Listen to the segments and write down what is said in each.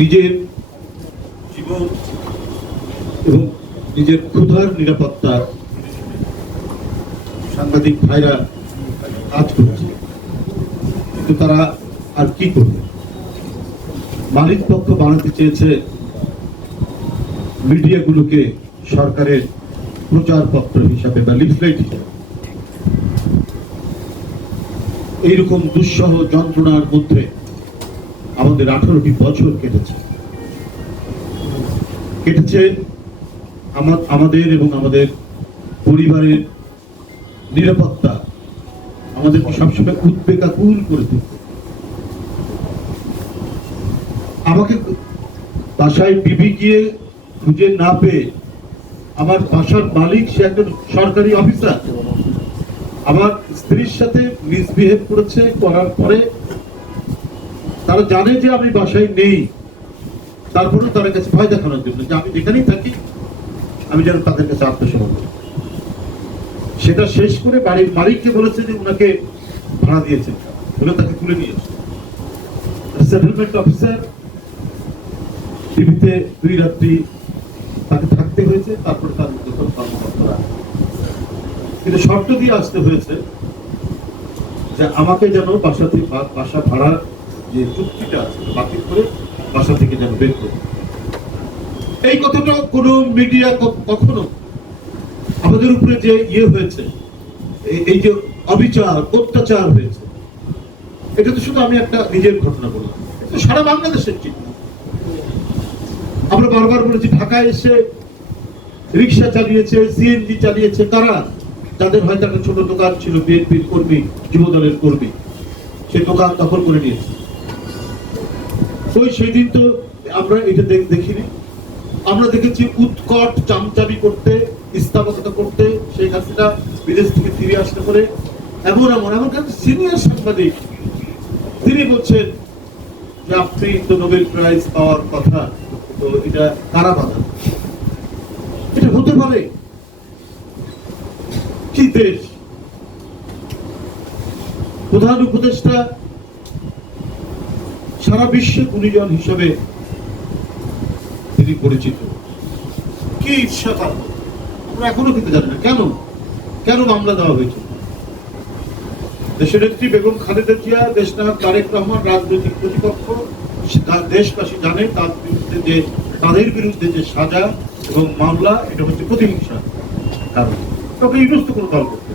নিজের জীবন এবং নিজের ক্ষুধার নিরাপত্তা সাংবাদিক ভাইরা কাজ করছে। কিন্তু তারা আর কি করবে? মালিক পক্ষ বানাতে চেয়েছে মিডিয়াগুলোকে সরকারের প্রচারপত্র হিসাবে বা লিফলেট হিসাবে। এইরকম দুঃসহ যন্ত্রণার মধ্যে আমাদের আঠারোটি বছর কেটেছে। কেটেছে আমাদের এবং আমাদের পরিবারের নিরাপত্তা। আমাদেরকে সবসময় উদ্বেগাকুল করে তুলছে আমাকে বাসায় বিবি গিয়ে খুঁজে না পেয়ে আমার বাসার মালিক সে একজন সরকারি অফিসার। আমার স্ত্রীর সাথে মিসবিহেভ করেছে, করার পরে তারা জানে যে আমি বাসায় নেই। তারপরে তাদের কাছে ভয় দেখানোর জন্য যে আমি যেখানেই থাকি, আমি যেন তাদের কাছে আত্মসমর্পণ। সেটা শেষ করে বাড়ির মালিককে বলেছে যে ওনাকে ভাড়া দিয়েছে বলে তাকে তুলে নিয়েছে সেটেলমেন্ট অফিসার টিভিতে দুই রাত্রি তাকে থাকতে হয়েছে, তারপরে তার যখন কর্মকর্তারা। কিন্তু শর্ত দিয়ে আসতে হয়েছে যে আমাকে যেন বাসা থেকে বাসা ভাড়ার যে চুক্তিটা আছে বাতিল করে বাসা থেকে যেন বের করে। এই কথাটা কোনো মিডিয়া কখনো আমাদের উপরে যে ইয়ে হয়েছে, এই- যে অবিচার, অত্যাচার হয়েছে, এটা তো শুধু আমি একটা নিজের ঘটনা বললাম। সারা বাংলাদেশের চিত্র আমরা বারবার বলেছি, ঢাকায় এসে রিক্সা চালিয়েছে সিএনজি চালিয়েছে তারা তাদের হয়তো একটা ছোট দোকান ছিল বিএনপির কর্মী যুব দলের কর্মী, সেই দোকান দখল করে নিয়েছে। ওই সেই দিন তো আমরা এটা দেখিনি। আমরা দেখেছি উৎকট চামচামি করতে ইস্তাবকতা করতে শেখ হাসিনা বিদেশ থেকে ফিরে আসতে করে এমন এমন এমন সিনিয়র সাংবাদিক, তিনি বলছেন যে আপনি তো নোবেল প্রাইজ পাওয়ার কথা, তো এটা কারা বাধা এটা হতে পারে কি দেশ? প্রধান উপদেষ্টা সারা বিশ্বে গুণীজন হিসেবে তিনি পরিচিত। কি ইচ্ছা তার? আমরা এখনও কিন্তু জানি না। কেন? কেন মামলা দেওয়া হয়েছে? দেশের নেত্রী বেগম খালেদা জিয়া দেশ নায়ক তারেক রহমান, রাজনৈতিক প্রতিপক্ষ দেশবাসী জানে, তার বিরুদ্ধে যে, তাদের বিরুদ্ধে যে সাজা এবং মামলা, এটা হচ্ছে প্রতিহিংসা। কারণ তবে ইউনুস তো কোনো দল করতে।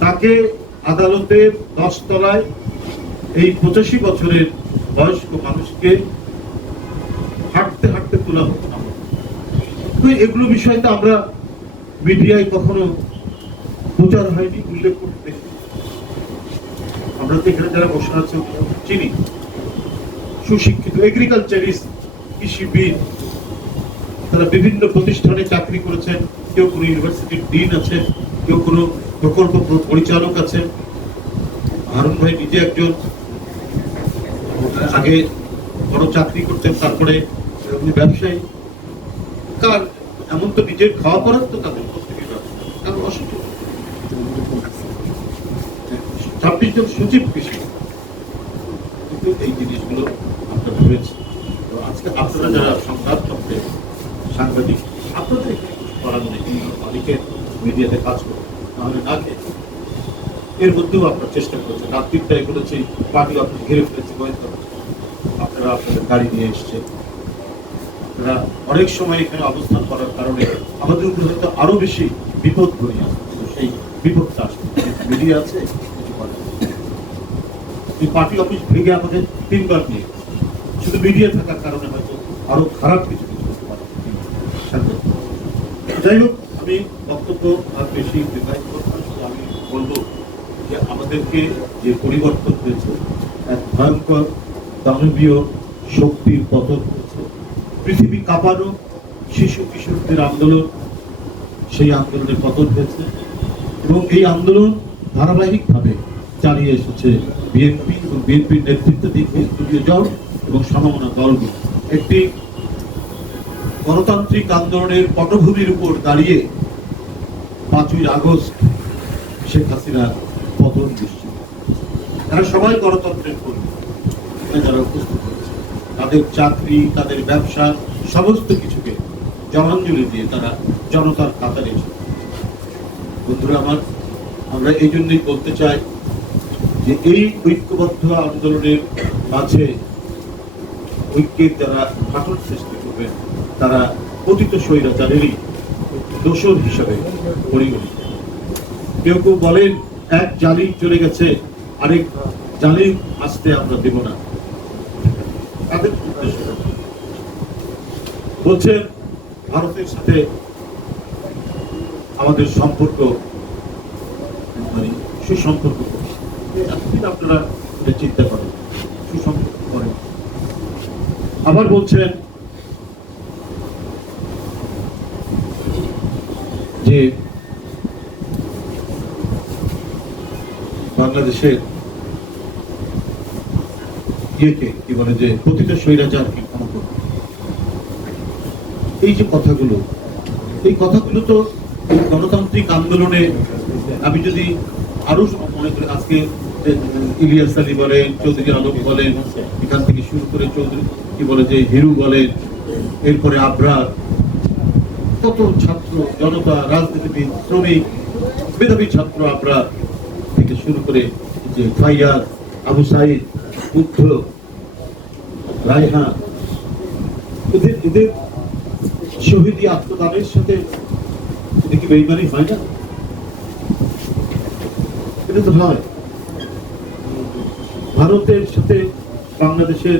তাকে আদালতের দশতলায় এই পঁচাশি বছরের বয়স্ক মানুষকে হাঁটতে হাঁটতে তোলা হতো না। তো এগুলো বিষয় তো আমরা মিডিয়ায় কখনো প্রচার হয়নি, উল্লেখ করতে আমরা তো এখানে যারা বসে আছে চিনি। সুশিক্ষিত এগ্রিকালচারিস্ট কৃষিবিদ, তারা বিভিন্ন প্রতিষ্ঠানে চাকরি করেছেন। কেউ কোনো ইউনিভার্সিটির ডিন আছেন, কেউ কোনো প্রকল্প পরিচালক আছেন। হারুন ভাই নিজে একজন আগে বড় চাকরি করতেন, তারপরে উনি ব্যবসায়ী। কার এমন তো নিজের খাওয়া পড়ার তো তাদের প্রত্যেকের। কারণ অসুখ। ছাব্বিশ জন সচিব কৃষি। কিন্তু এই জিনিসগুলো আপনার হয়েছে তো আজকে আপনারা যারা সংবাদ পত্রে সাংবাদিক, আপনাদের নেই? মালিকের মিডিয়াতে কাজ করে তাহলে না খেয়ে এর মধ্যেও আপনার চেষ্টা করেছেন। রাত্রিটাই করেছি পার্টি অফিস ঘিরে ফেলেছে আপনারা আপনাদের গাড়ি নিয়ে এসছে। আপনারা অনেক সময় এখানে অবস্থান করার কারণে আমাদের উপরে হয়তো আরও বেশি বিপদ ঘনিয়ে আসবে সেই বিপদটা মিডিয়া আছে এই পার্টি অফিস ভেঙে আমাদের তিনবার নিয়ে শুধু মিডিয়া থাকার কারণে হয়তো আরও খারাপ কিছু কিছু হতে পারে। যাই হোক, আমি বক্তব্য আর বেশি দীর্ঘায়িত শুধু আমি বলব যে আমাদেরকে যে পরিবর্তন হয়েছে, এক ভয়ঙ্কর দানবীয় শক্তির পতন হয়েছে। পৃথিবী কাঁপানো শিশু কিশোরদের আন্দোলন, সেই আন্দোলনের পতন হয়েছে এবং এই আন্দোলন ধারাবাহিকভাবে চালিয়ে এসেছে বিএনপি এবং বিএনপির নেতৃত্বাধীন কেন্দ্রীয় দল এবং সমমনা দলগুলো। একটি গণতান্ত্রিক আন্দোলনের পটভূমির উপর দাঁড়িয়ে পাঁচই আগস্ট শেখ হাসিনার তারা সবাই গণতন্ত্রের কর্মী। যারা উপস্থিত তাদের চাকরি, তাদের ব্যবসা, সমস্ত কিছুকে দিয়ে তারা জনতার কাতারে বন্ধুরা আমার, আমরা এই জন্যই বলতে চাই যে এই ঐক্যবদ্ধ আন্দোলনের মাঝে ঐক্যের যারা ফাটল সৃষ্টি করবেন তারা পতিত স্বৈরাচারেরই দোষর হিসাবে পরিগণিত। কেউ কেউ বলেন এক জালি চলে গেছে, আরেক জালি আসতে আমরা দেব না। তাদের বলছেন, ভারতের সাথে আমাদের সম্পর্ক মানে সুসম্পর্ক। এতদিন আপনারা চিন্তা করেন, সুসম্পর্ক করেন। আবার বলছেন যে বাংলাদেশের ইয়েকে কি বলে যে প্রতিটা স্বৈরাচার কি ক্ষমা এই যে কথাগুলো, এই কথাগুলো তো গণতান্ত্রিক আন্দোলনে আমি যদি আরও মনে করি, আজকে ইলিয়াস আলী বলেন, চৌধুরী আলম বলেন, এখান থেকে শুরু করে চৌধুরী কি বলে যে হিরু বলেন, এরপরে আবরার, কত ছাত্র, জনতা, রাজনীতিবিদ, শ্রমিক, মেধাবী ছাত্র আবরার থেকে শুরু করে যে ফাইয়াজ আবু সাইদ, বুদ্ধ, রায়হান, এদের এদের শহীদি আত্মদানের সাথে এটা কি বেইমানি হয় না? এটা তো হয়। ভারতের সাথে বাংলাদেশের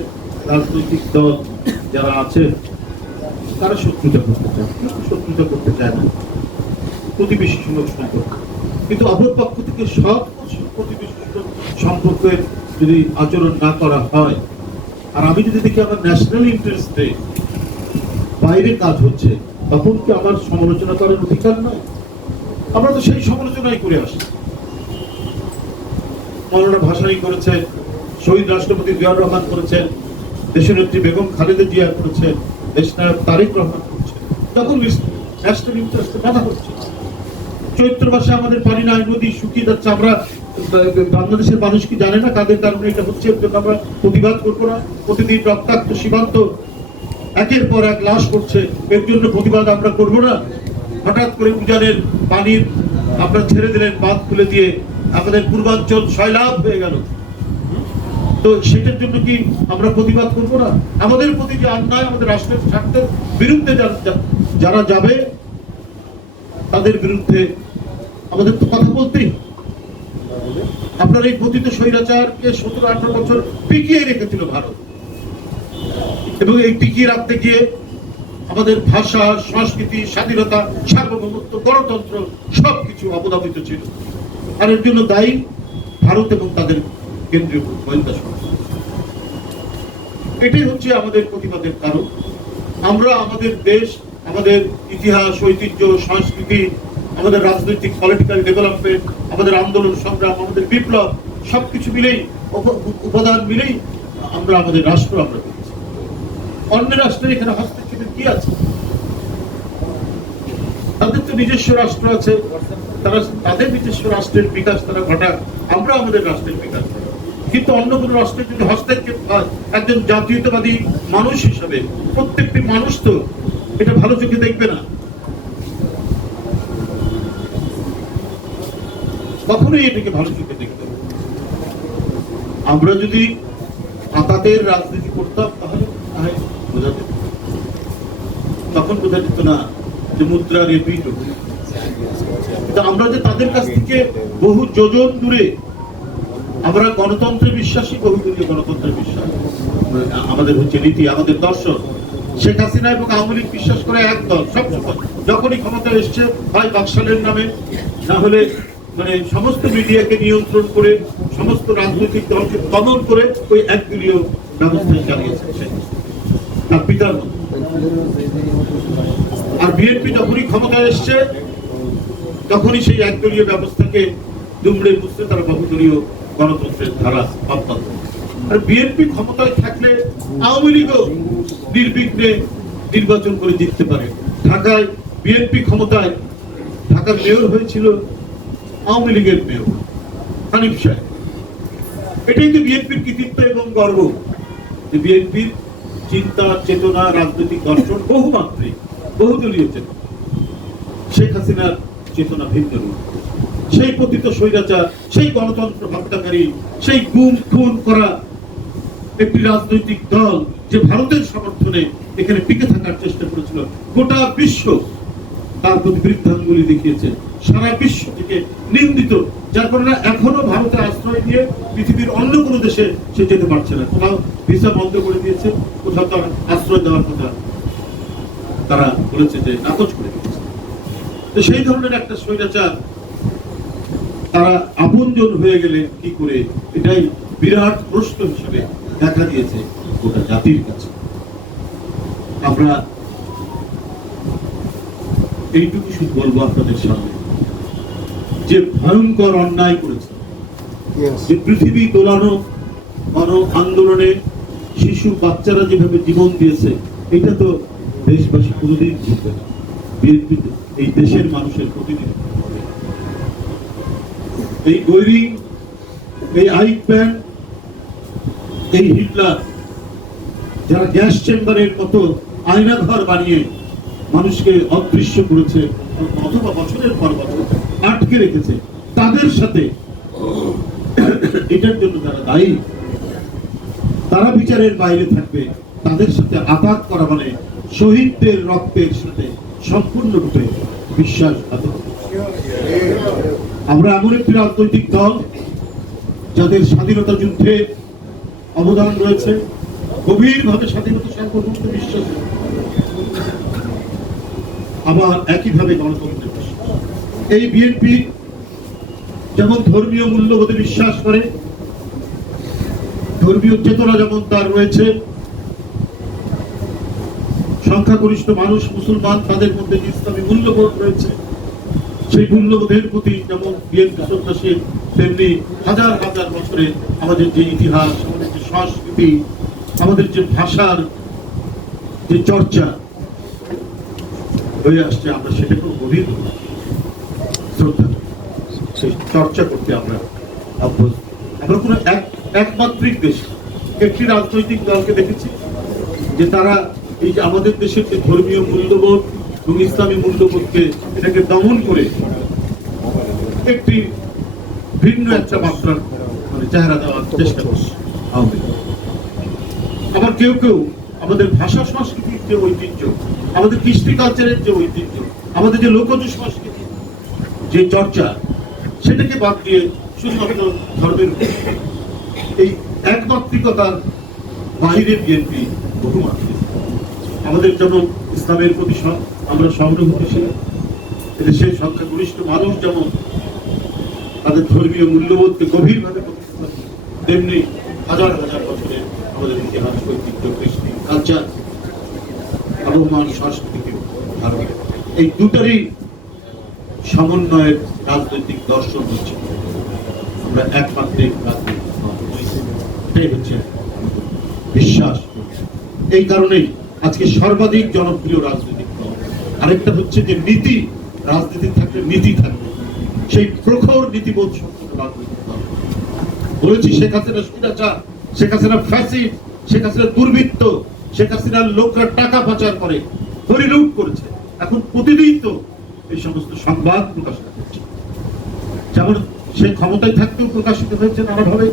রাজনৈতিক দল যারা আছে, তারা শত্রুতা করতে চায় শত্রুতা করতে চায় না। প্রতিবেশী সুলভ সম্পর্ক কিন্তু অপর পক্ষ থেকে সব প্রতিবেশী সুলভ সম্পর্কের যদি আচরণ না করা হয়, আর আমি যদি দেখি আমার ন্যাশনাল ইন্টারেস্টে বাইরে কাজ হচ্ছে, তখন কি আমার সমালোচনা করার অধিকার নয় আমরা তো সেই সমালোচনাই করে আসি। মৌলানা ভাসানি করেছেন, শহীদ রাষ্ট্রপতি জিয়াউর রহমান করেছেন দেশনেত্রী বেগম খালেদা জিয়া করেছেন, দেশ দেশনায়ক তারেক রহমান করেছেন। তখন ন্যাশনাল ইন্টারেস্টে বাধা হচ্ছে চৈত্র মাসে আমাদের পানি নাই নদী শুকিয়ে যাচ্ছে। আমরা, বাংলাদেশের মানুষ কি জানে না কাদের কারণে এটা হচ্ছে? আমরা প্রতিবাদ করব না। প্রতিদিন রক্তাক্ত, সীমান্ত একের পর এক লাশ করছে এর জন্য প্রতিবাদ আমরা করব না। হঠাৎ করে উজানের পানির আপনারা ছেড়ে দিলেন, বাঁধ খুলে দিয়ে আমাদের পূর্বাঞ্চল সয়লাভ হয়ে গেল। তো সেটার জন্য কি আমরা প্রতিবাদ করব না? আমাদের প্রতি যে অন্যায় আমাদের রাষ্ট্রের স্বার্থের বিরুদ্ধে যারা যাবে, তাদের বিরুদ্ধে আমাদের তো কথা বলতেই হবে। আপনার এই পতিত স্বৈরাচারকে সতেরো আঠারো বছর টিকিয়ে রেখেছিল ভারত। এবং এই টিকিয়ে রাখতে গিয়ে আমাদের ভাষা, সংস্কৃতি, স্বাধীনতা, সার্বভৌমত্ব, গণতন্ত্র সবকিছু অবদাবিত ছিল। আর এর জন্য দায়ী ভারত এবং তাদের কেন্দ্রীয় গোয়েন্দা সংস্থা। এটাই হচ্ছে আমাদের প্রতিবাদের কারণ। আমরা আমাদের দেশ, আমাদের ইতিহাস, ঐতিহ্য, সংস্কৃতি আমাদের রাজনৈতিক পলিটিক্যাল ডেভেলপমেন্ট আমাদের আন্দোলন, সংগ্রাম, আমাদের বিপ্লব, সবকিছু মিলেই উপাদান মিলেই আমরা আমাদের রাষ্ট্র আমরা পেয়েছি অন্য রাষ্ট্রের এখানে হস্তক্ষেপের কি আছে? তাদের তো নিজস্ব রাষ্ট্র আছে। তারা তাদের নিজস্ব রাষ্ট্রের বিকাশ তারা ঘটাক। আমরা আমাদের রাষ্ট্রের বিকাশ কিন্তু অন্য কোনো রাষ্ট্রের যদি হস্তক্ষেপ হয়, একজন জাতীয়তাবাদী মানুষ হিসাবে প্রত্যেকটি মানুষ তো এটা ভালো চোখে দেখবে না। কখনোই এটাকে ভালো চোখে দেখবে না। আমরা যদি আতাতের রাজনীতি করতাম, তাহলে তাহলে বোঝা যেত তখন বোঝা যেত না যে মুদ্রার এপিট ওপিট। কিন্তু আমরা যে তাদের কাছ থেকে বহু যোজন দূরে, আমরা গণতন্ত্রে বিশ্বাসী বহুদলীয় গণতন্ত্রে বিশ্বাস আমাদের হচ্ছে নীতি, আমাদের দর্শন শেখ হাসিনা এবং আওয়ামী লীগ বিশ্বাস করে এক দল, সব যখনই ক্ষমতা এসছে, হয় বাকশালের নামে, না হলে মানে সমস্ত মিডিয়াকে নিয়ন্ত্রণ করে, সমস্ত রাজনৈতিক দলকে দমন করে ওই একদলীয় ব্যবস্থা চালিয়েছে তার পিতার আর বিএনপি যখনই ক্ষমতায় এসছে, তখনই সেই একদলীয় ব্যবস্থাকে দুমড়ে মুছতে তারা বহুদলীয় গণতন্ত্রের ধারা অব্যাহত। আর বিএনপি ক্ষমতায় থাকলে আওয়ামী লীগও নির্বিঘ্নে নির্বাচন করে জিততে পারে। ঢাকায় বিএনপি ক্ষমতায় ঢাকার মেয়র হয়েছিল আওয়ামী লীগের মেয়র, হানিফ সাহেব। এটাই তো বিএনপির কৃতিত্ব এবং গর্ব। যে বিএনপির চিন্তা, চেতনা, রাজনৈতিক দর্শন বহুমাত্রিক বহুদলীয় চেতনা। শেখ হাসিনার চেতনা ভিন্ন রূপ। সেই পতিত স্বৈরাচার, সেই গণতন্ত্র হত্যাকারী, সেই গুম, খুন করা একটি রাজনৈতিক দল যে ভারতের সমর্থনে এখানে টিকে থাকার চেষ্টা করেছিল। গোটা বিশ্ব তার প্রতি বৃদ্ধাঙ্গুলি দেখিয়েছে। সারা বিশ্ব থেকে নিন্দিত, যার কারণে এখনও ভারতে আশ্রয় দিয়ে পৃথিবীর অন্য কোনো দেশে সে যেতে পারছে না। কোথাও ভিসা বন্ধ করে দিয়েছে, কোথাও তার আশ্রয় দেওয়ার কথা তারা বলেছে যে নাকচ করে দিয়েছে। তো সেই ধরনের একটা স্বৈরাচার তারা আপনজন হয়ে গেলে কি করে? এটাই বিরাট প্রশ্ন হিসেবে দেখা দিয়েছে গোটা জাতির কাছে। আমরা এইটুকু শুধু বলব আপনাদের সামনে। যে ভয়ঙ্কর অন্যায় করেছে যে পৃথিবী দোলানো গণ আন্দোলনে শিশু বাচ্চারা যেভাবে জীবন দিয়েছে এটা তো দেশবাসী কোনোদিন ভুলবে না। বিএনপি এই দেশের মানুষের প্রতিনিধিত্ব করে এই গৈরিং এই আইপ্যান এই হিটলার যারা গ্যাস চেম্বারের মতো আয়নাঘর বানিয়ে মানুষকে অদৃশ্য করেছে, অথবা বছরের পর বছর আটকে রেখেছে, তাদের সাথে। এটার জন্য যারা দায়ী, তারা বিচারের বাইরে থাকবে, তাদের সাথে আঘাত করা মানে শহীদদের রক্তের সাথে সম্পূর্ণরূপে বিশ্বাসঘাতক আমরা এমন একটি রাজনৈতিক দল, যাদের স্বাধীনতা যুদ্ধে অবদান রয়েছে, গভীরভাবে স্বাধীনতা সার্বভৌমত্ব বিশ্বাস। আবার একইভাবে গণতন্ত্রের বিশ্বাস এই বিএনপি যেমন ধর্মীয় মূল্যবোধে বিশ্বাস করে, ধর্মীয় চেতনা যেমন তার রয়েছে, সংখ্যাগরিষ্ঠ মানুষ, মুসলমান, তাদের মধ্যে ইসলামী মূল্যবোধ রয়েছে, সেই মূল্যবোধের প্রতি যেমন বিএনপি শ্রদ্ধাশীল তেমনি হাজার হাজার বছরে আমাদের যে ইতিহাস, আমাদের যে সংস্কৃতি, আমাদের যে ভাষার যে চর্চা হয়ে আসছে, আমরা সেটাকেও গভীর শ্রদ্ধা সেই চর্চা করতে আমরা আমরা কোনো এক, একমাত্রিক দেশ। একটি রাজনৈতিক দলকে দেখেছি যে তারা এই যে আমাদের দেশের যে ধর্মীয় মূল্যবোধ এবং ইসলামী মূল্যবোধকে এটাকে দমন করে একটি ভিন্ন একটা মাত্রার মানে চেহারা দেওয়ার চেষ্টা করছে। আবার কেউ কেউ আমাদের ভাষা সংস্কৃতির যে ঐতিহ্য, আমাদের কৃষ্টি কালচারের যে ঐতিহ্য, আমাদের যে লোকজ সংস্কৃতি, যে চর্চা, সেটাকে বাদ দিয়ে শুধুমাত্র ধর্মের এই একমাত্রিকতার বাহিরে বিএনপি বহুমাত্রিক আমাদের যেমন ইসলামের প্রতি আমরা সহানুভূতিশীল এদেশের সংখ্যাগরিষ্ঠ মানুষ যেমন তাদের ধর্মীয় মূল্যবোধকে গভীরভাবে প্রতিষ্ঠা তেমনি হাজার হাজার বছরের আমাদের ইতিহাস, ঐতিহ্য, কৃষ্টি কালচার আবহমান সংস্কৃতিকে ধারণ। এই দুটারই সমন্বয়ের রাজনৈতিক দর্শন হচ্ছে। আমরা একমাত্রিক রাজনৈতিক হচ্ছে বিশ্বাস। এই কারণেই আজকে সর্বাধিক জনপ্রিয় রাজনৈতিক দল। আরেকটা হচ্ছে যে নীতি, রাজনীতি থাকলে নীতি থাকবে। সেই প্রখর নীতিবোধ সম্পন্ন রাজনৈতিক দল। বলেছি শেখ হাসিনা স্বৈরাচার শেখ হাসিনা ফ্যাসিড শেখ হাসিনা দুর্বৃত্ত। শেখ হাসিনার লোকরা টাকা পাচার করে হরিলুট করেছে। এখন প্রতিদিন তো এই সমস্ত সংবাদ প্রকাশিত হচ্ছে। যেমন সে ক্ষমতায় থাকতেও প্রকাশিত হয়েছে নানাভাবে।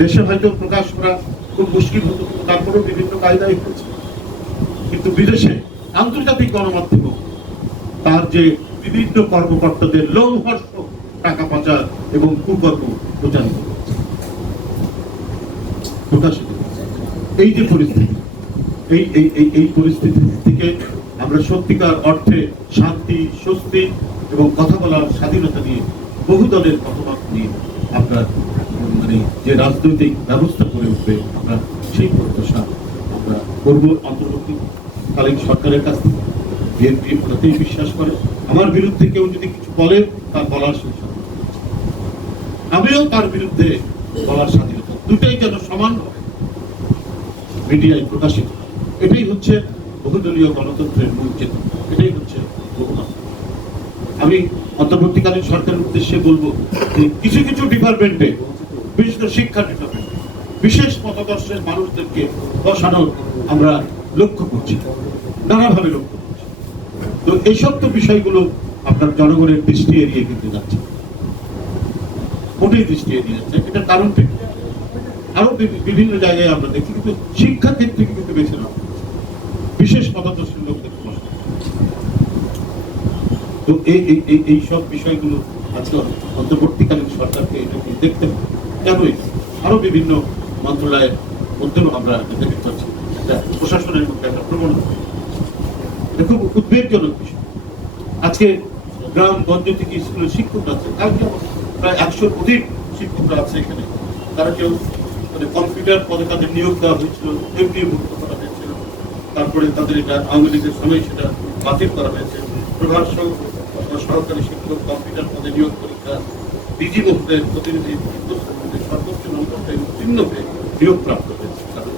দেশে হয়তো প্রকাশ করা খুব মুশকিল হতো, তারপরেও বিভিন্ন কায়দায় হয়েছে। কিন্তু বিদেশে আন্তর্জাতিক গণমাধ্যম তার যে বিভিন্ন কর্মকর্তাদের লোমহর্ষ টাকা পাচার এবং কুকর্ম প্রচারিত। প্রকাশিত এই যে পরিস্থিতি এই এই এই এই পরিস্থিতি থেকে আমরা সত্যিকার অর্থে শান্তি, স্বস্তি এবং কথা বলার স্বাধীনতা নিয়ে বহু দলের মতামত নিয়ে আমরা মানে যে রাজনৈতিক ব্যবস্থা করে উঠবে, আমরা সেই প্রত্যাশা আমরা করব অন্তর্বর্তীকালীন সরকারের কাছ থেকে। বিএনপি ওটাতেই বিশ্বাস করে। আমার বিরুদ্ধে কেউ যদি কিছু বলে, তার বলার আমিও তার বিরুদ্ধে বলার স্বাধীনতা। দুটাই যেন সমান হয়। মিডিয়ায় প্রকাশিত। এটাই হচ্ছে বহুদলীয় গণতন্ত্রের মূল চেতনা। এটাই হচ্ছে আমি অন্তর্বর্তীকালীন সরকারের উদ্দেশ্যে বলব যে কিছু কিছু ডিপার্টমেন্টে বিশেষ করে শিক্ষা ডিপার্টমেন্টে বিশেষ মতাদর্শের মানুষদেরকে বসানো আমরা লক্ষ্য করছি। নানাভাবে লক্ষ্য করছি। তো এইসব তো বিষয়গুলো আপনার জনগণের দৃষ্টি এড়িয়ে কিন্তু যাচ্ছে। মোটেই দৃষ্টি এড়িয়ে যাচ্ছে এটা কারণ কি? আরও বিভিন্ন জায়গায় আমরা দেখি, কিন্তু শিক্ষা ক্ষেত্রে কিন্তু বেছে না বিশেষ মতাদর্শের লোকদেরকে বসানো তো এই এই এই সব বিষয়গুলো আজকে অন্তর্বর্তীকালীন সরকারকে এটাকে দেখতে হবে? কেন এটা? আরও বিভিন্ন মন্ত্রণালয়ের মধ্যেও আমরা দেখতে পাচ্ছি একটা প্রশাসনের মধ্যে একটা প্রবণতা এটা খুব উদ্বেগজনক বিষয়। আজকে গ্রাম গঞ্জ থেকে স্কুলের শিক্ষকরা আছে কালকে প্রায় একশোর অধিক শিক্ষকরা আছে এখানে। তারা কেউ মানে কম্পিউটার পদে তাদের নিয়োগ দেওয়া হয়েছিল এমনি মুক্ত করা তারপরে তাদের এটা আওয়ামী সময় সেটা বাতিল করা হয়েছে। প্রভার সহ- সহকারী শিক্ষক, কম্পিউটার পদে নিয়োগ পরীক্ষা, ডিজি মহোদয়ের প্রতিনিধি সর্বোচ্চ নম্বরটা উত্তীর্ণ হয়ে নিয়োগ প্রাপ্ত হয়েছে।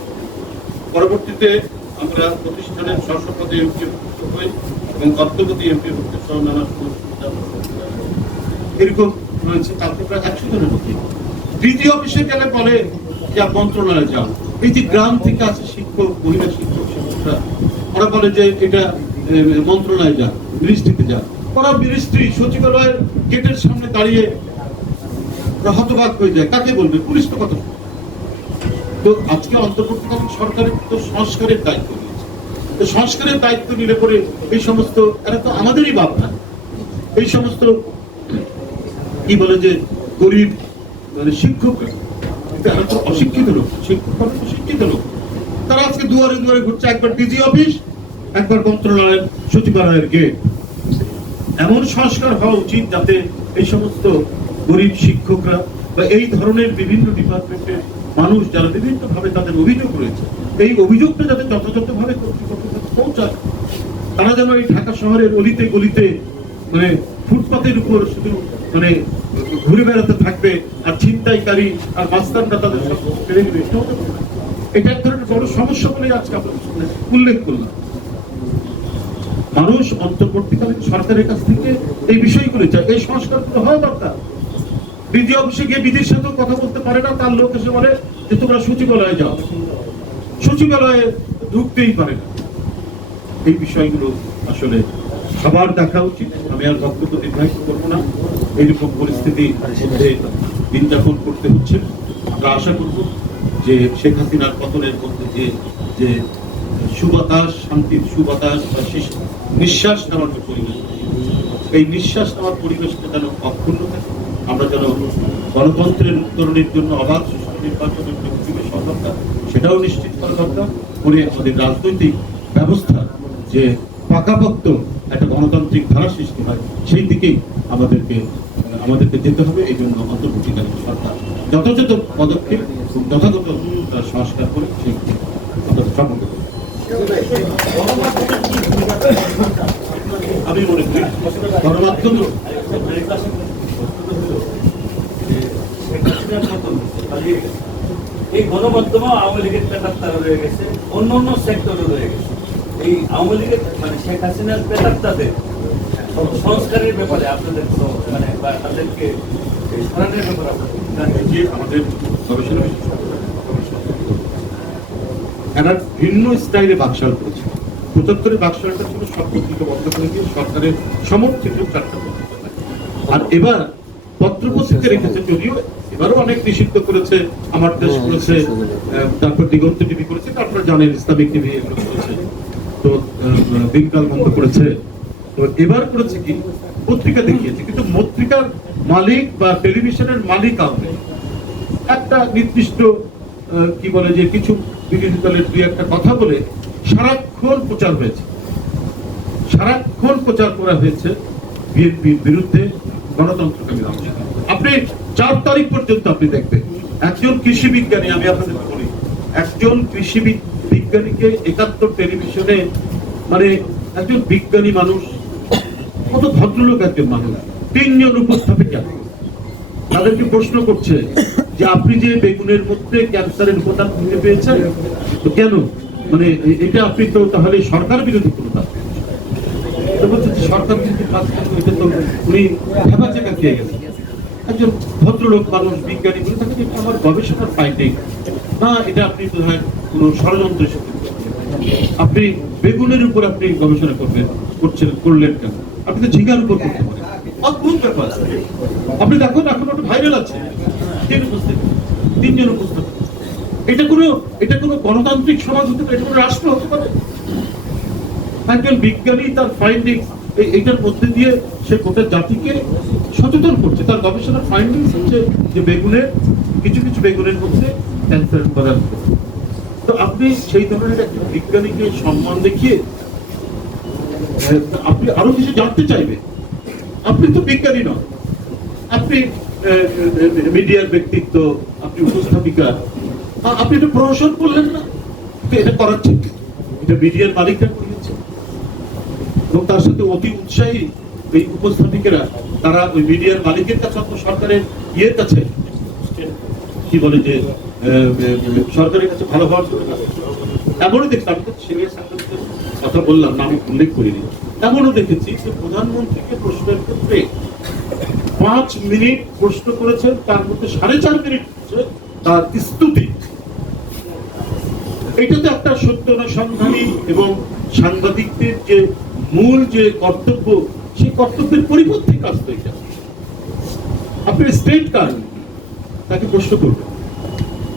পরবর্তীতে আমরা প্রতিষ্ঠানের স্ব পদে এমপিভুক্ত হই এবং অর্থগতি এমপিভুক্ত সহ নানা সুযোগ সুবিধা এরকম রয়েছে তাতে প্রায় একশো জনের মধ্যে। দ্বিতীয় অফিসে গেলে বলে, যে মন্ত্রণালয়ে যাও। এই যে গ্রাম থেকে আছে শিক্ষক মহিলা শিক্ষক শিক্ষকরা ওরা বলে যে এটা এ, মন্ত্রণালয়ে যা মিনিস্ট্রিতে যা ওরা মিনিস্ট্রি সচিবালয়ের গেটের সামনে দাঁড়িয়ে হতবাক হয়ে যায়। কাকে বলবে? পুলিশ তো কথা তো আজকে অন্তর্বর্তীকালীন সরকারের তো সংস্কারের দায়িত্ব নিয়েছে তো সংস্কারের দায়িত্ব নিলে পরে এই সমস্ত এরা তো আমাদেরই ভাবনা এই সমস্ত কি বলে যে গরিব মানে শিক্ষকরা কিন্তু অশিক্ষিত লোক শিক্ষিত লোক। তারা আজকে দুয়ারে দুয়ারে ঘুরছে, একবার ডিজি অফিস একবার মন্ত্রণালয়ের, সচিবালয়ের গেট এমন সংস্কার হওয়া উচিত যাতে এই সমস্ত গরিব শিক্ষকরা বা এই ধরনের বিভিন্ন ডিপার্টমেন্টের মানুষ যারা বিভিন্ন ভাবে তাদের অভিযোগ রয়েছে, এই অভিযোগটা যাতে যথাযথভাবে পৌঁছায়, তারা যেন এই ঢাকা শহরের অলিতে গলিতে মানে ফুটপাতের উপর শুধু মানে ঘুরে বেড়াতে থাকবে আর ছিনতাইকারী আর মাস্তানরা তাদের সব কেড়ে এটা এক ধরনের বড় সমস্যা বলে আজকে আমরা উল্লেখ করলাম। মানুষ অন্তর্বর্তীকালীন সরকারের কাছ থেকে এই বিষয়গুলো চায়। এই সংস্কারগুলো হওয়া দরকার। বিধি অফিসে গিয়ে বিধির সাথেও কথা বলতে পারে না, তার লোক এসে বলে যে, তোমরা সচিবালয়ে যাও। সচিবালয়ে ঢুকতেই পারে না। এই বিষয়গুলো আসলে সবার দেখা উচিত। আমি আর বক্তব্য নির্ধারিত করব না। এইরকম পরিস্থিতির মধ্যে দিন যাপন করতে হচ্ছে। আমরা আশা করব যে শেখ হাসিনার পতনের মধ্যে যে যে সুবাতাস, শান্তির সুবাতাস বা নিঃশ্বাস নেওয়ার যে পরিবেশ, এই নিঃশ্বাস নেওয়ার পরিবেশটা যেন অক্ষুণ্ণ থাকে, আমরা যেন গণতন্ত্রের উত্তরণের জন্য অবাধ সুষ্ঠু নির্বাচনের যে পরিবেশ দরকার সেটাও নিশ্চিত করা দরকার। করে আমাদের রাজনৈতিক ব্যবস্থা যে পাকাপোক্ত একটা গণতান্ত্রিক ধারা সৃষ্টি হয়, সেই দিকেই আমাদেরকে আমাদেরকে যেতে হবে, এই জন্য অন্তর্বর্তীকালীন সরকার যথাযথ পদক্ষেপ যথাযথ সংস্কার করে সেই সম্মত আমি মনে করি গণমাধ্যম এই গণমাধ্যম আওয়ামী লীগের পেতাত্তারা রয়ে গেছে, অন্য অন্য সেক্টরে রয়ে গেছে। এই আওয়ামী লীগের মানে শেখ হাসিনার পেতাত্তাদের সংস্কারের ব্যাপারে আপনাদের কোনো মানে বা তাদেরকে? যে আমাদের গবেষণা এরা ভিন্ন স্টাইলে বাকশাল করেছে। পঁচাত্তরে বাকশালটা ছিল সব পত্রিকা বন্ধ করে দিয়ে সরকারের সমর্থিত চারটা আর এবার পত্র পত্রিকা রেখেছে যদিও এবারও অনেক নিষিদ্ধ করেছে আমার দেশ করেছে তারপর দিগন্ত টিভি করেছে তারপর জানেন ইসলামিক টিভি এগুলো করেছে। তো দিনকাল বন্ধ করেছে। তো এবার করেছে কি? পত্রিকা দেখিয়েছে, কিন্তু পত্রিকার মালিক বা টেলিভিশনের মালিক লীগ। একটা নির্দিষ্ট কি বলে যে কিছু বিরোধী দলের দুই একটা কথা বলে সারাক্ষণ প্রচার হয়েছে সারাক্ষণ প্রচার করা হয়েছে বিএনপির বিরুদ্ধে গণতন্ত্রকামী আপনি চার তারিখ পর্যন্ত আপনি দেখবেন, একজন কৃষি বিজ্ঞানী, আমি আপনাদের বলি, একজন কৃষি বিজ্ঞানীকে একাত্তর টেলিভিশনে মানে একজন বিজ্ঞানী মানুষ কত ভদ্রলোক একজন মানুষ? তিনজন উপস্থাপিকা। তাদেরকে প্রশ্ন করছে যে আপনি যে বেগুনের মধ্যে ক্যান্সারের উপাদান খুঁজে পেয়েছেন? তো কেন? মানে এটা আপনি তো তাহলে সরকার বিরোধী কোনো কাজ বলছে সরকার বিরোধী কাজ এটা তো উনি ভেবা চেকা খেয়ে গেছেন। একজন ভদ্রলোক মানুষ, বিজ্ঞানী বলে এটা আমার গবেষণার ফাইন্ডিং না, এটা আপনি বোধ হয় কোনো ষড়যন্ত্রের সাথে আপনি বেগুনের উপর আপনি গবেষণা করবেন, করছেন, করলেন কেন? আপনি তো ঝিঙ্গার উপর করতে পারেন। অদ্ভুত ব্যাপার। আপনি দেখুন, এখন ওটা ভাইরাল আছে। তিন উপস্থিত, তিনজন উপস্থিত। এটা কোনো এটা কোনো গণতান্ত্রিক সমাজ হতে পারে, এটা কোনো রাষ্ট্র হতে পারে? একজন বিজ্ঞানী তার ফাইন্ডিংস এইটার মধ্যে দিয়ে সে গোটা জাতিকে সচেতন করছে। তার গবেষণার ফাইন্ডিংস হচ্ছে যে বেগুনের, কিছু কিছু বেগুনের মধ্যে ক্যান্সার উপাদান। তো আপনি সেই ধরনের একজন বিজ্ঞানীকে সম্মান দেখিয়ে আপনি আরও কিছু জানতে চাইবে? আপনি তো বিজ্ঞানী নন। আপনি মিডিয়ার ব্যক্তিত্ব, আপনি উপস্থাপিকা। আপনি এটা প্রমোশন করলেন না? এটা করার ঠিক এটা মিডিয়ার মালিকরা করিয়েছে। এবং তার সাথে অতি উৎসাহী এই উপস্থাপিকেরা, তারা ওই মিডিয়ার মালিকের কাছে অথবা সরকারের ইয়ের কাছে, কি বলে যে সরকারের কাছে ভালো হওয়ার জন্য। এমনও দেখছি, আমি কথা বললাম না আমি উল্লেখ করিনি। এমনও দেখেছি যে প্রধানমন্ত্রীকে প্রশ্নের ক্ষেত্রে পাঁচ মিনিট প্রশ্ন করেছেন, তার মধ্যে সাড়ে চার মিনিট হচ্ছে তার স্তুতি। এটা তো একটা সত্য অনুসন্ধানী এবং সাংবাদিকদের যে মূল যে কর্তব্য, সেই কর্তব্যের পরিপন্থী কাজ তো এটা। আপনি স্টেট কার? তাকে প্রশ্ন করবেন।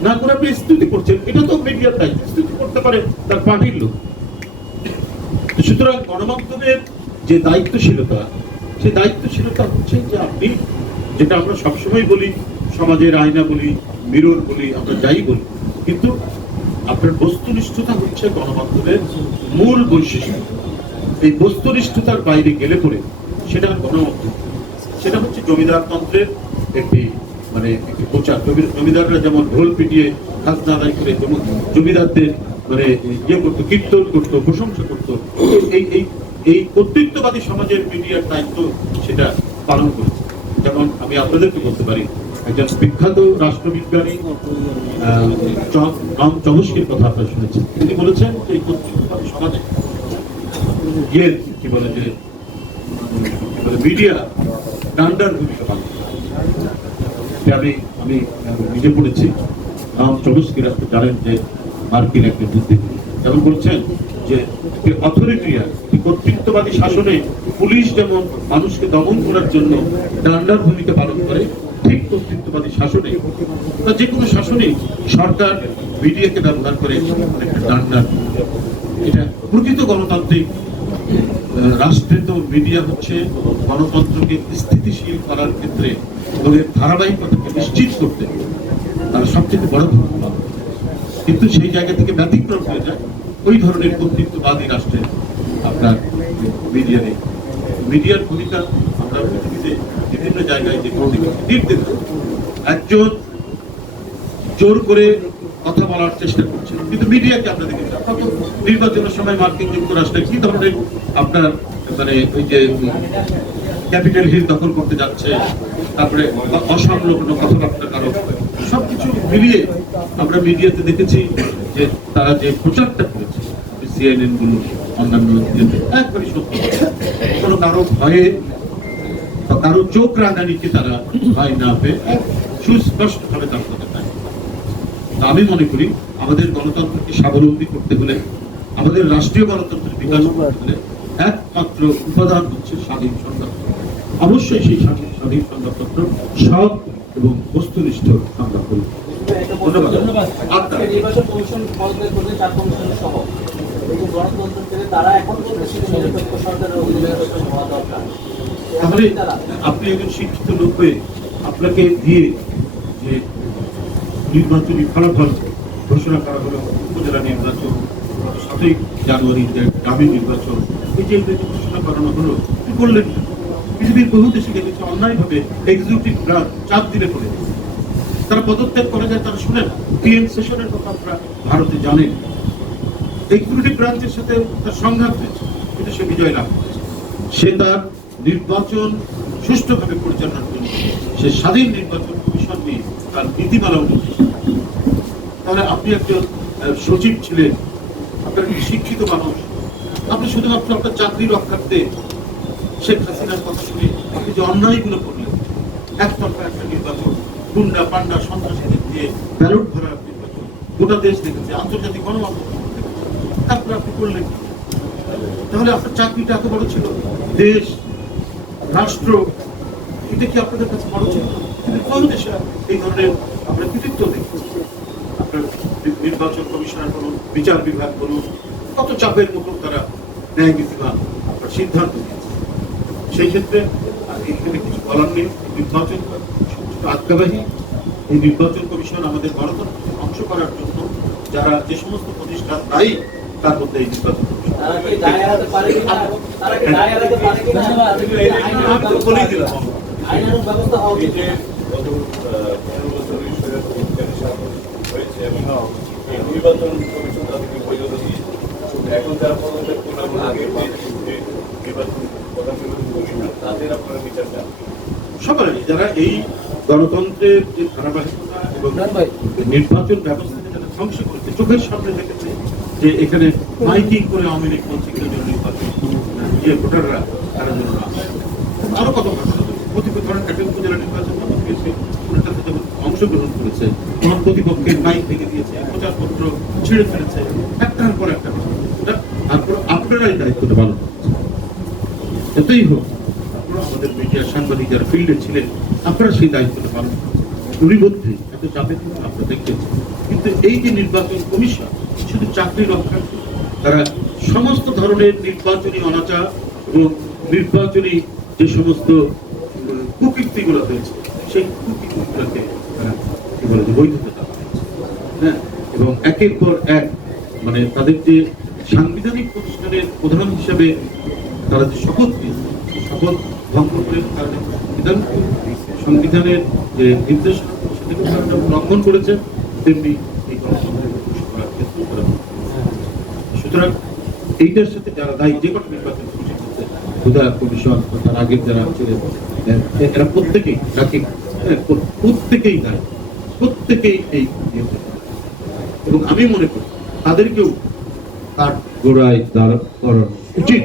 না করে আপনি স্তুতি করছেন, এটা তো মিডিয়ার দায়িত্ব, স্তুতি করতে পারে তার পার্টির লোক। সুতরাং গণমাধ্যমের যে দায়িত্বশীলতা সেই দায়িত্বশীলতা হচ্ছে যে আপনি, যেটা আমরা সবসময় বলি, সমাজের আয়না বলি মিরর বলি, আমরা যাই বলি, কিন্তু আপনার বস্তুনিষ্ঠতা হচ্ছে গণমাধ্যমের মূল বৈশিষ্ট্য। এই বস্তুনিষ্ঠতার বাইরে গেলে পরে সেটা গণমাধ্যম সেটা হচ্ছে জমিদারতন্ত্রের একটি মানে একটি প্রচার। জমিদাররা যেমন ঢোল পিটিয়ে খাজনা আদায় করে জমিদারদের মানে ইয়ে করতো কীর্তন করতো প্রশংসা করতো। এই এই এই কর্তৃত্ববাদী সমাজের মিডিয়ার দায়িত্ব সেটা পালন করেছে। যেমন আমি আপনাদেরকে বলতে পারি একজন বিখ্যাত রাষ্ট্রবিজ্ঞানী আহ, চ- চমস্কির কথা আপনারা শুনেছেন। তিনি বলেছেন যে এই কর্তৃত্ববাদী সমাজে ইয়ের কি বলে যে মিডিয়া ডান্ডার ভূমিকা পালন আমি আমি নিজে পড়েছি। নাম চমস্কির আপনি জানেন যে মার্কিন একটা বুদ্ধিজীবী যেমন বলছেন যে অথরিটিয়ার কর্তৃত্ববাদী শাসনে পুলিশ যেমন মানুষকে দমন করার জন্য ডান্ডার ভূমিকা পালন করে, ঠিক কর্তৃত্ববাদী শাসনে বা যে কোনো শাসনে সরকার মিডিয়াকে ব্যবহার করে একটা ডান্ডার এটা প্রকৃত গণতান্ত্রিক রাষ্ট্রে তো মিডিয়া হচ্ছে গণতন্ত্রকে স্থিতিশীল করার ক্ষেত্রে ধারাবাহিকতাকে নিশ্চিত করতে তারা সবচেয়ে বড় ভূমিকা। কিন্তু সেই জায়গা থেকে ব্যতিক্রম হয়ে যায়। ওই ধরনের কর্তৃত্ববাদী রাষ্ট্রে আপনার মিডিয়া নেই মিডিয়ার ভূমিকা আমরা পৃথিবীতে বিভিন্ন জায়গায় যে নির্দেশ একজন জোর করে কথা বলার চেষ্টা করছে। কিন্তু মিডিয়াকে আমরা দেখেছি। আপনার নির্বাচনের সময় মার্কিন যুক্তরাষ্ট্রে কি ধরনের আপনার মানে ওই যে ক্যাপিটাল হিল দখল করতে যাচ্ছে, তারপরে অসংলগ্ন কথাবার্তা কারও সবকিছু মিলিয়ে আমরা মিডিয়াতে দেখেছি যে তারা যে প্রচারটা করেছে সিএনএনগুলো অন্যান্য একবারই সত্য। কোনো কারও ভয়ে বা কারও চোখ রাঙানিকে তারা ভয় না পেয়ে সুস্পষ্ট ভাবে তার কথা তা আমি মনে করি আমাদের গণতন্ত্রকে স্বাবলম্বী করতে হলে আমাদের রাষ্ট্রীয় গণতন্ত্রের বিকাশ করতে হলে একমাত্র উপাদান হচ্ছে স্বাধীন সংবাদপত্র অবশ্যই সেই স্বাধীন স্বাধীন সংবাদপত্র সৎ এবং বস্তুনিষ্ঠ সংবাদ করবে ধন্যবাদ। আচ্ছা। তাহলে আপনি একজন শিক্ষিত লোক হয়ে আপনাকে দিয়ে যে নির্বাচনী ফলাফল ঘোষণা করা হলো উপজেলা নির্বাচন সাতই জানুয়ারি যে গ্রামীণ নির্বাচন এই যে ঘোষণা করানো হলো কি করলেন? না? পৃথিবীর বহু দেশে দেখেছে অন্যায়ভাবে এক্সিকিউটিভ ব্রাঞ্চ চাপ দিলে করে তারা পদত্যাগ করা যায়, তারা শুনেন পিএম সেশনের কথা আপনারা ভারতে জানেন। এক্সিকিউটিভ ব্রাঞ্চের সাথে তার সংঘাত হয়েছে কিন্তু সে বিজয় লাভ সে তার নির্বাচন সুষ্ঠুভাবে পরিচালনার জন্য, সে স্বাধীন নির্বাচন কমিশন নিয়ে তার নীতিমালা অনুযায়ী তাহলে আপনি একজন সচিব ছিলেন, আপনার শিক্ষিত মানুষ। আপনি শুধুমাত্র আপনার চাকরি রক্ষার্থে শেখ হাসিনার কথা শুনে আপনি যে অন্যায়গুলো করলেন, একতরফা একটা নির্বাচন গুন্ডা, পান্ডা, সন্ত্রাসীদের দিয়ে ব্যালট ভরার নির্বাচন। গোটা দেশ দেখেছে, আন্তর্জাতিক গণমাধ্যম। তারপরে আপনি করলেন তাহলে আপনার চাকরিটা এত বড় ছিল? দেশ, রাষ্ট্র, এটা কি আপনাদের কাছে বড় ছিল? কিন্তু কোন দেশে এই ধরনের আমরা কৃতিত্ব দেখেছি আপনার নির্বাচন কমিশনার বলুন, বিচার বিভাগ বলুন, কত চাপের মুখে তারা ন্যায় আপনার সিদ্ধান্ত নিয়েছে। সেই ক্ষেত্রে আর এখানে কিছু বলার নেই, নির্বাচন আজ্ঞাবাহী এই নির্বাচন কমিশন আমাদের গণতন্ত্র অংশ করার জন্য যারা যে সমস্ত প্রতিষ্ঠান দায়ী তার মধ্যে এই নির্বাচন কমিশন। তারা কি দায় এড়াতে পারে কিনা তারা কি দায় এড়াতে পারে কিনা আমি তো বলেই দিলাম। আইনানুগ ব্যবস্থা হওয়া এই উচিত যে গত আহ, পনেরো বছর ঈশ্বরের পরীক্ষার শাসন হয়েছে এবং এই নির্বাচন কমিশন তাদেরকে বৈধতা দিয়েছে এখন যারা পদত্যাগ করলাম আগে নির্বাচন প্রধান নির্বাচন কমিশন তাদের আপনারা বিচার চান। সকলেই যারা এই গণতন্ত্রের যে ধারাবাহিকতা এবং নির্বাচন ব্যবস্থাকে যারা ধ্বংস করেছে চোখের সামনে দেখেছে যে এখানে মাইকিং করে আওয়ামী লীগ যেন নির্বাচন যে ভোটাররা তারা যেন না আরও কত ঘটনা। প্রতিপক্ষ একটা উপজেলা নির্বাচন অংশগ্রহণ করেছে প্রতিপক্ষের ভেঙে দিয়েছে প্রচারপত্র ছিঁড়ে ফেলেছে একটার পর একটা। তারপর আপনারাই দায়িত্বটা পালন করছেন এতই হোক আমাদের মিডিয়া সাংবাদিক যারা ফিল্ডে ছিলেন আপনারা সেই দায়িত্বটা পালন করছেন। পরিবর্তে এত চাপে আপনারা দেখতেছেন কিন্তু এই যে নির্বাচন কমিশন, শুধু চাকরি রক্ষার্থে তারা সমস্ত ধরনের নির্বাচনী অনাচার এবং নির্বাচনী যে সমস্ত কুকীর্তিগুলো হয়েছে, সেই কুকীর্তিগুলোকে তারা কি বলে হ্যাঁ? এবং একের পর এক মানে তাদের যে সাংবিধানিক প্রতিষ্ঠানের প্রধান হিসাবে তারা যে শপথ নিয়েছে শপথ ভঙ্গ করে সংবিধানের যে নির্দেশনা লঙ্ঘন করেছে তেমনি এই গণতন্ত্রের সুতরাং এইটার সাথে যারা দায়ী যে কোনো নির্বাচন হুদা কমিশন তার আগের যারা ছিলেন এরা প্রত্যেকেই তাকে প্রত্যেকেই দায়ী প্রত্যেকেই এই এবং আমি মনে করি তাদেরকেও তার গোড়ায় দাঁড় করানো উচিত।